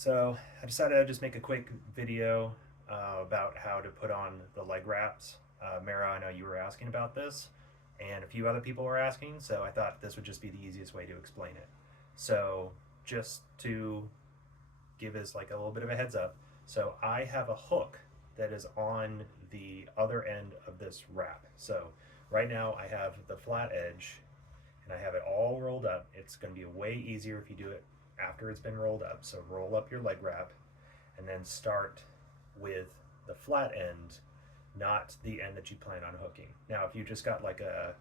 So I decided I'd just make a quick video about how to put on the leg wraps. Mara, I know you were asking about this, and a few other people were asking, so I thought this would just be the easiest way to explain it. So just to give us like a little bit of a heads up, so I have a hook that is on the other end of this wrap. So right now I have the flat edge and I have it all rolled up. It's going to be way easier if you do it after it's been rolled up. So roll up your leg wrap and then start with the flat end, not the end that you plan on hooking. Now, if you just got like a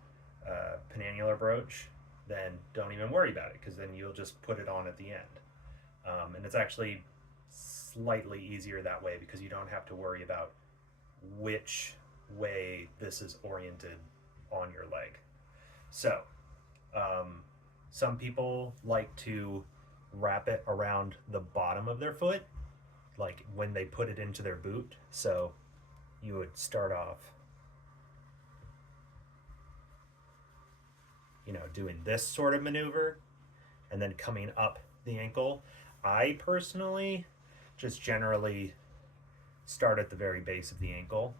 penannular brooch, then don't even worry about it because then you'll just put it on at the end. And it's actually slightly easier that way because you don't have to worry about which way this is oriented on your leg. So, some people like to wrap it around the bottom of their foot, like when they put it into their boot. So you would start off, doing this sort of maneuver and then coming up the ankle. I personally just generally start at the very base of the ankle.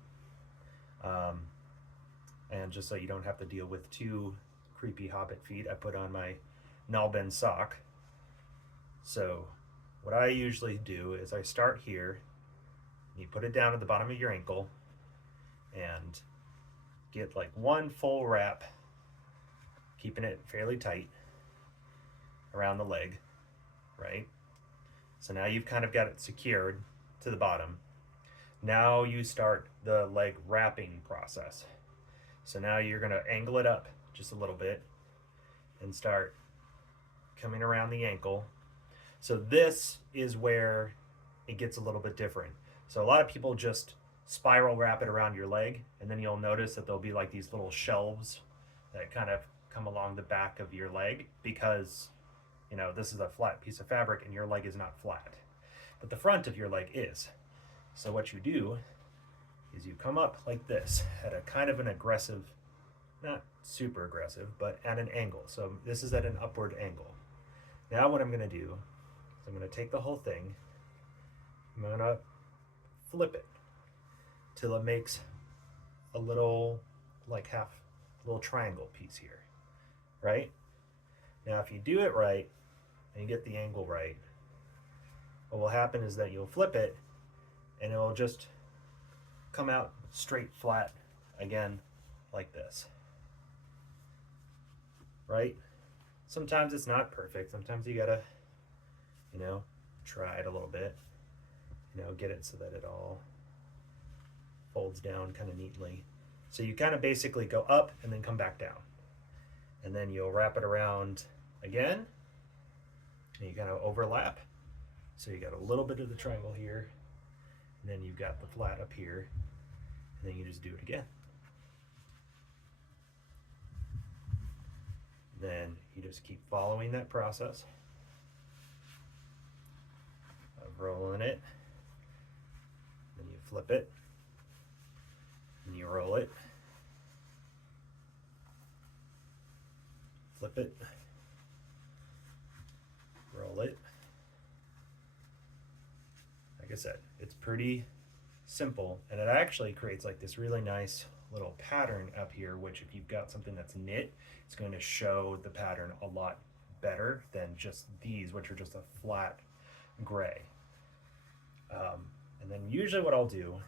And just so you don't have to deal with two creepy hobbit feet, I put on my Nalben sock. So what I usually do is I start here, you put it down at the bottom of your ankle and get like one full wrap, keeping it fairly tight around the leg, right? So now you've kind of got it secured to the bottom. Now you start the leg wrapping process. So now you're going to angle it up just a little bit and start coming around the ankle. So this is where it gets a little bit different. So a lot of people just spiral wrap it around your leg, and then you'll notice that there'll be like these little shelves that kind of come along the back of your leg because, this is a flat piece of fabric and your leg is not flat. But the front of your leg is. So what you do is you come up like this at a kind of an aggressive, not super aggressive, but at an angle. So this is at an upward angle. Now what I'm going to do is I'm going to take the whole thing, I'm going to flip it till it makes a little, like little triangle piece here, right? Now if you do it right and you get the angle right, what will happen is that you'll flip it and it will just come out straight flat again like this, right? Sometimes it's not perfect. Sometimes you gotta, try it a little bit, get it so that it all folds down kind of neatly. So you kind of basically go up and then come back down. And then you'll wrap it around again and you kind of overlap. So you got a little bit of the triangle here, and then you've got the flat up here, and then you just do it again. Then you just keep following that process of rolling it, then you flip it, and you roll it, flip it, roll it. Like I said, it's pretty simple, and it actually creates like this really nice little pattern up here, which if you've got something that's knit, it's going to show the pattern a lot better than just these, which are just a flat gray. And then usually what I'll do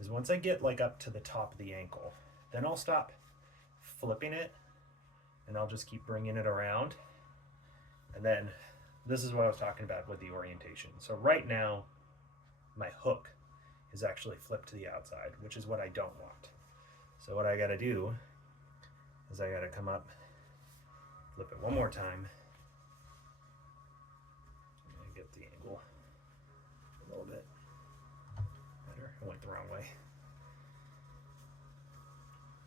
is once I get like up to the top of the ankle, then I'll stop flipping it and I'll just keep bringing it around. And then this is what I was talking about with the orientation. So right now my hook is actually flipped to the outside, which is what I don't want. So what I gotta do is I gotta come up, flip it one more time, and get the angle a little bit better. I went the wrong way.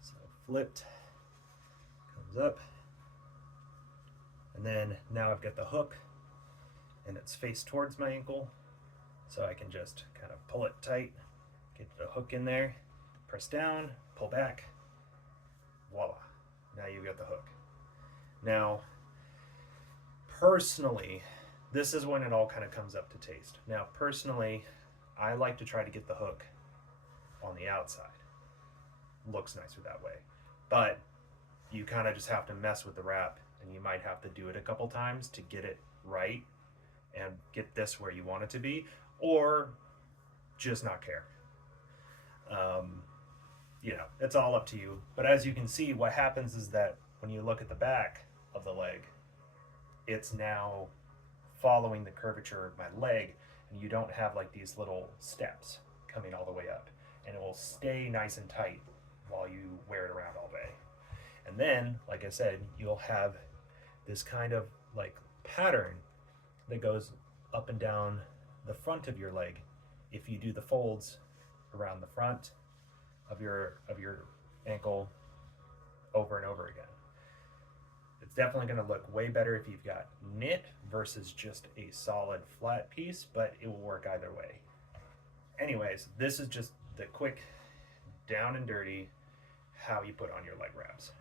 So flipped, comes up, and then now I've got the hook and it's faced towards my ankle. So I can just kind of pull it tight, get the hook in there, press down, pull back, voila. Now you've got the hook. Now, personally, this is when it all kind of comes up to taste. Now, personally, I like to try to get the hook on the outside. Looks nicer that way. But you kind of just have to mess with the wrap, and you might have to do it a couple times to get it right and get this where you want it to be, or just not care. Um, it's all up to you. But as you can see, what happens is that when you look at the back of the leg, it's now following the curvature of my leg, and you don't have like these little steps coming all the way up, and it will stay nice and tight while you wear it around all day. And then, like I said, you'll have this kind of like pattern that goes up and down the front of your leg if you do the folds around the front of your ankle over and over again. It's definitely going to look way better if you've got knit versus just a solid flat piece, but it will work either way. Anyways, this is just the quick down and dirty how you put on your leg wraps.